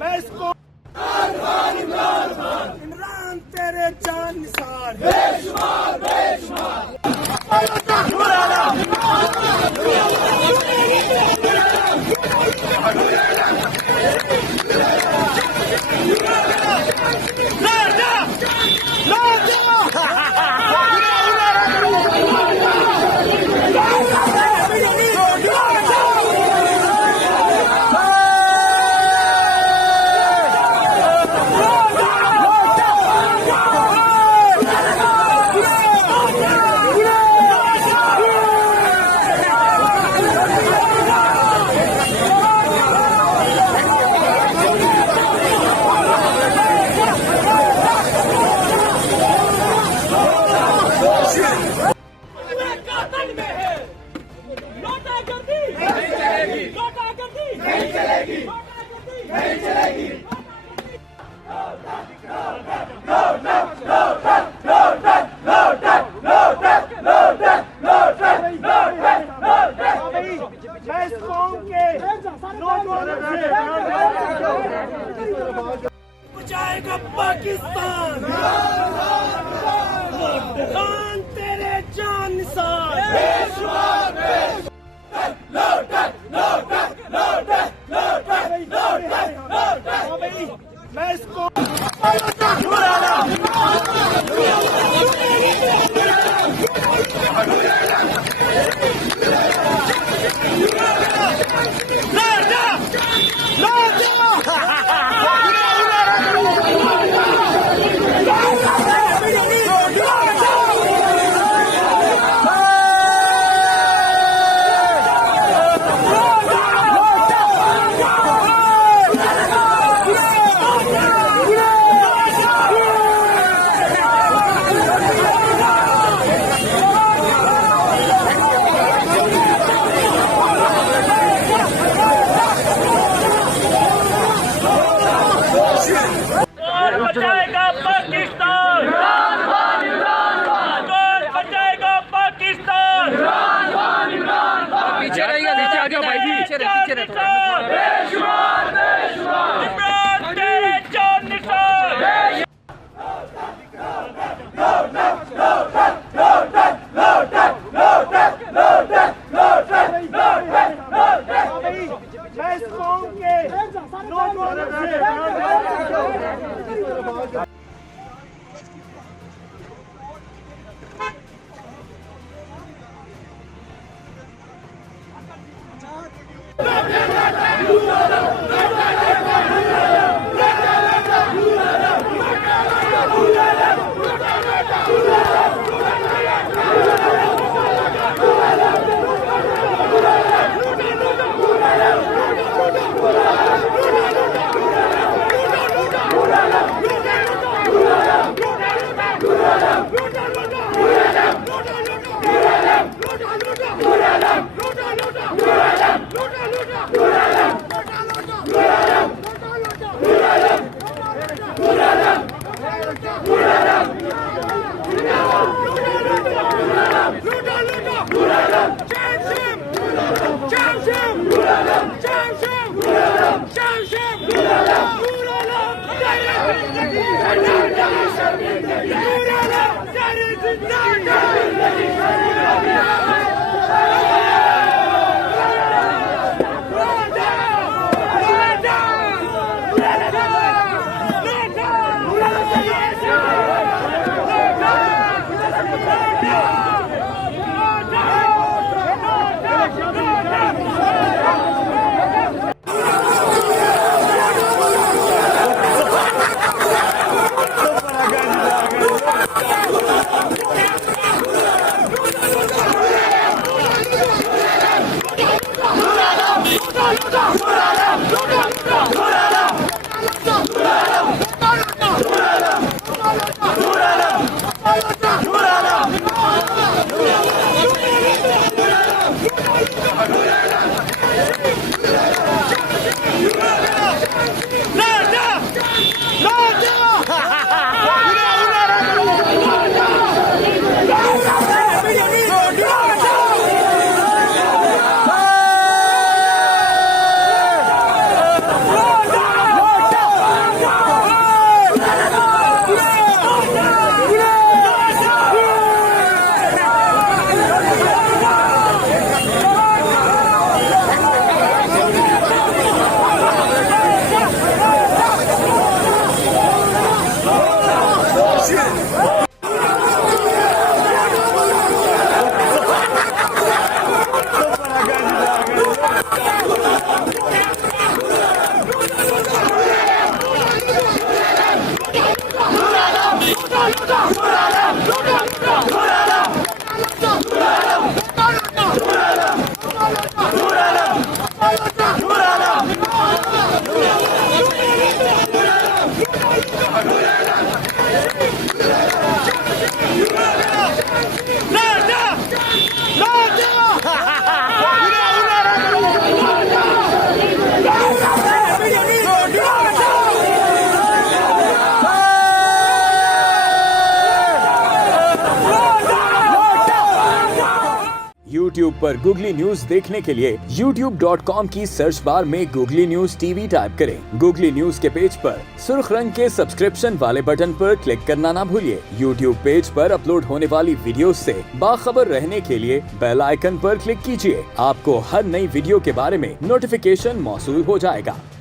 मैं इसको इमरान तेरे जान निसार बचाएगा पाकिस्तान इमरान तेरे जान निसार मैं इसको बचाएगा पाकिस्तान कौन बचाएगा पाकिस्तान पीछे रहिएगा, नीचे आ जाओ भाई जी, पीछे रहो इमरान तेरे जान निसार मैं इस कौम के नौजवानों से पर गूगली न्यूज देखने के लिए youtube.com की सर्च बार में गूगली न्यूज टीवी टाइप करें। गूगली न्यूज के पेज पर सुर्ख रंग के सब्सक्रिप्शन वाले बटन पर क्लिक करना ना भूलिए। यूट्यूब पेज पर अपलोड होने वाली वीडियो से बाखबर रहने के लिए बेल आइकन पर क्लिक कीजिए। आपको हर नई वीडियो के बारे में नोटिफिकेशन मौसूल हो जाएगा।